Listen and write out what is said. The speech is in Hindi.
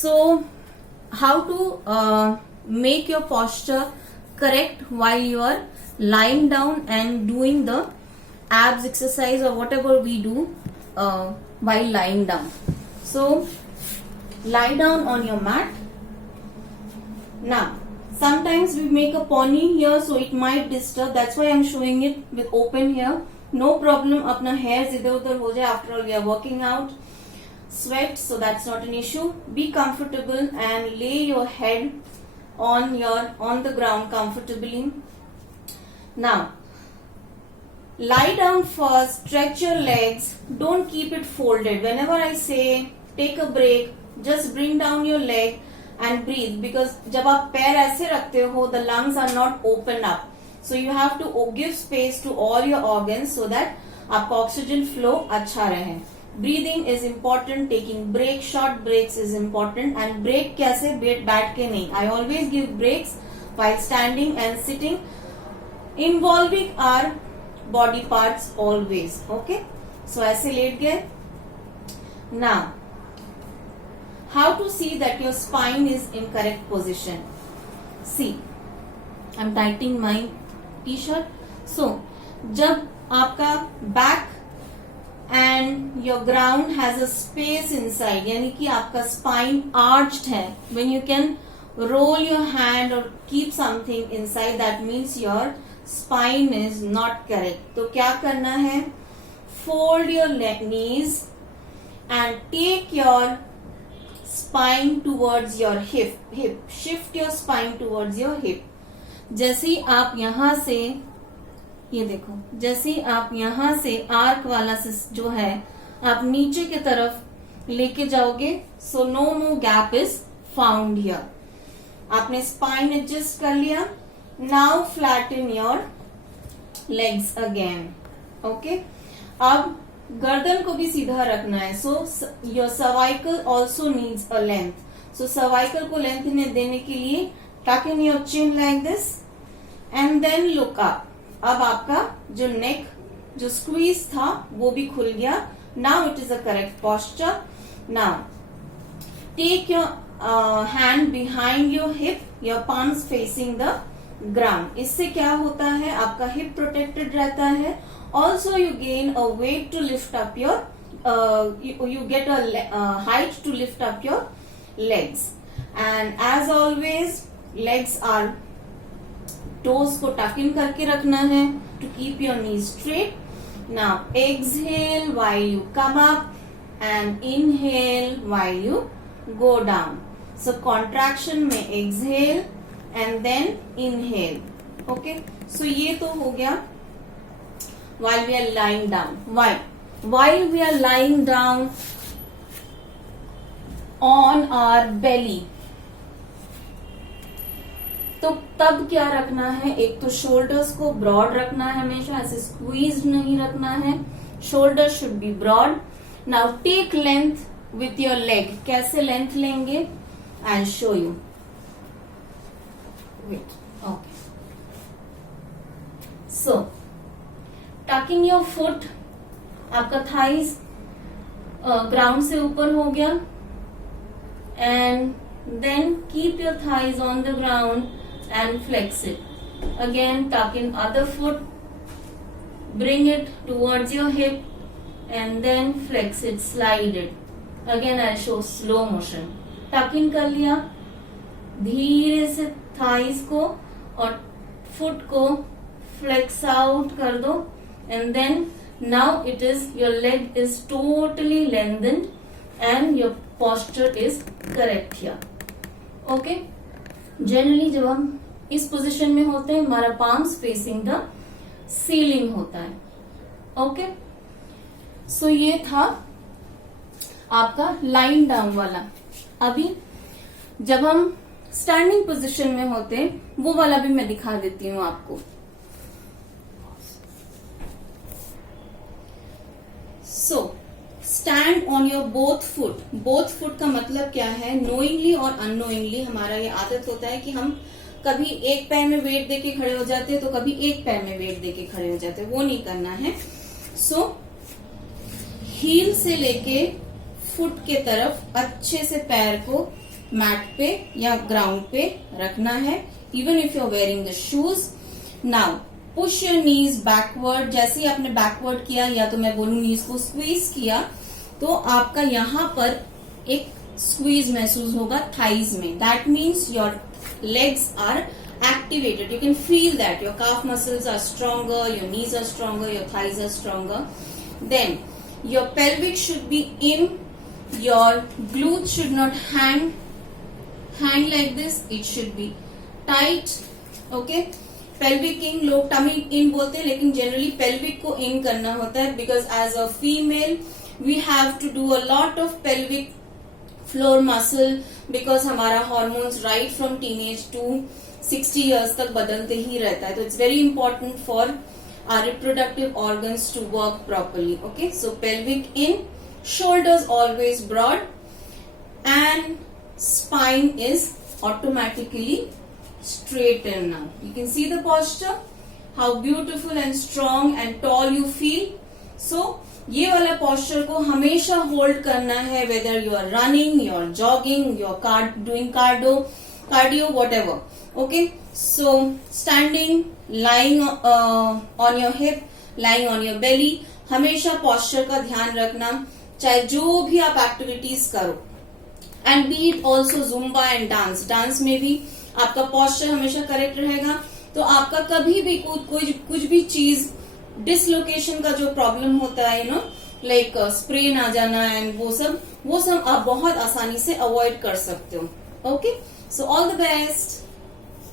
So, how to make your posture correct while you are lying down and doing the abs exercise or whatever we do while lying down. So, lie down on your mat. Now, sometimes we make a pony here, so it might disturb. That's why I'm showing it with open here. No problem. अपना hairs इधर उधर हो जाए. After all, we are working out. Sweat, so that's not an issue. Be comfortable and lay your head on the ground comfortably. Now, lie down first. Stretch your legs. Don't keep it folded. Whenever I say take a break, just bring down your leg and breathe, because जब आप पैर ऐसे रखते हो, the lungs are not open up. So you have to give space to all your organs so that आपका oxygen flow अच्छा रहे. Breathing is important. Taking breaks, short breaks is important. And break कैसे? बैठ के नहीं. I always give breaks while standing and sitting, involving our body parts always. Okay? So ऐसे लेट गए. Now, how to see that your spine is in correct position? See, I'm tightening my t-shirt. So, जब आपका back and your ground has a space inside, यानी कि आपका spine arched है, when you can roll your hand or keep something inside, that means your spine is not correct. तो क्या करना है? Fold your knees and take your spine towards your hip. Shift your spine towards your hip. जैसे ही आप यहाँ से, ये देखो, जैसे ही आप यहाँ से आर्क वाला जो है आप नीचे की तरफ लेके जाओगे, so no more gap is found here. आपने spine adjust कर लिया. Now flatten your legs again. Okay? अब गर्दन को भी सीधा रखना है. So your cervical also needs a length. So cervical को length देने के लिए tuck in your chin like this and then look up. अब आपका जो neck जो squeeze था वो भी खुल गया. Now it is a correct posture. Now take your hand behind your hip, your palms facing the ground. इससे क्या होता है? आपका hip protected रहता है. Also, you gain a weight to lift up your, you get a height to lift up your legs. And as always, legs are, toes को tuck in करके रखना है to keep your knees straight. Now, exhale while you come up and inhale while you go down. So, contraction में exhale and then inhale. Okay? So, ये तो हो गया while we are lying down. While we are lying down on our belly, तो तब क्या रखना है? एक तो shoulders को broad रखना है, हमेशा ऐसे squeezed नहीं रखना है. Shoulders should be broad. Now take length with your leg. कैसे length लेंगे? I'll show you. Wait. Okay. So, tucking your foot, आपका thighs ground से ऊपर हो गया, and then keep your thighs on the ground and flex it. Again, tuck in other foot, bring it towards your hip and then flex it, slide it. Again, I'll show slow motion. Tuck in कर लिया, धीरे से thighs को और foot को flex out कर दो. And then now it is, your leg is totally lengthened and your posture is correct here. Okay? Generally जब हम इस पोजीशन में होते हैं, हमारा palms facing the ceiling होता है. Okay? So ये था आपका lying down वाला. अभी जब हम standing position में होते हैं, वो वाला भी मैं दिखा देती हूँ आपको. So, stand on your both foot. Both foot का मतलब क्या है? Knowingly और unknowingly हमारा ये आदत होता है कि हम कभी एक पैर में वेट देके खड़े हो जाते हैं, तो कभी एक पैर में वेट देके खड़े हो जाते हैं. वो नहीं करना है. So, heel से लेके फुट के तरफ अच्छे से पैर को मैट पे या ग्राउंड पे रखना है, even if you are wearing the shoes. Now push your knees backward. जैसे ही आपने बैकवर्ड किया या तो मैं बोलूं नीज को स्क्वीज किया, तो आपका यहां पर एक स्क्वीज महसूस होगा थाइज में। That means your legs are activated. You can feel that your calf muscles are stronger, your knees are stronger, your thighs are stronger. Then your pelvic should be in, your glutes should not hang like this, it should be tight. Okay, pelvic in, लोग tummy in बोलते हैं, लेकिन generally pelvic को in करना होता है, because as a female we have to do a lot of pelvic floor muscle, because हमारा hormones right from teenage to 60 years तक बदलते ही रहता है। तो it's very important for our reproductive organs to work properly. Okay, so pelvic in, shoulders always broad, and spine is automatically straightened. Now you can see the posture, how beautiful and strong and tall you feel. So ये वाला पोस्चर को हमेशा होल्ड करना है, whether you are running, you are jogging, you are doing cardio whatever. Okay, so standing, lying on your hip, lying on your belly, हमेशा पोस्चर का ध्यान रखना, चाहे जो भी आप एक्टिविटीज करो। And B it also Zumba and dance, dance में भी आपका पोस्चर हमेशा करेक्ट रहेगा। तो आपका कभी भी कुछ भी चीज डिसलोकेशन का जो प्रॉब्लम होता है, यू नो, लाइक स्प्रेन आ जाना एंड वो सब आप बहुत आसानी से अवॉइड कर सकते हो। Okay, so all the best.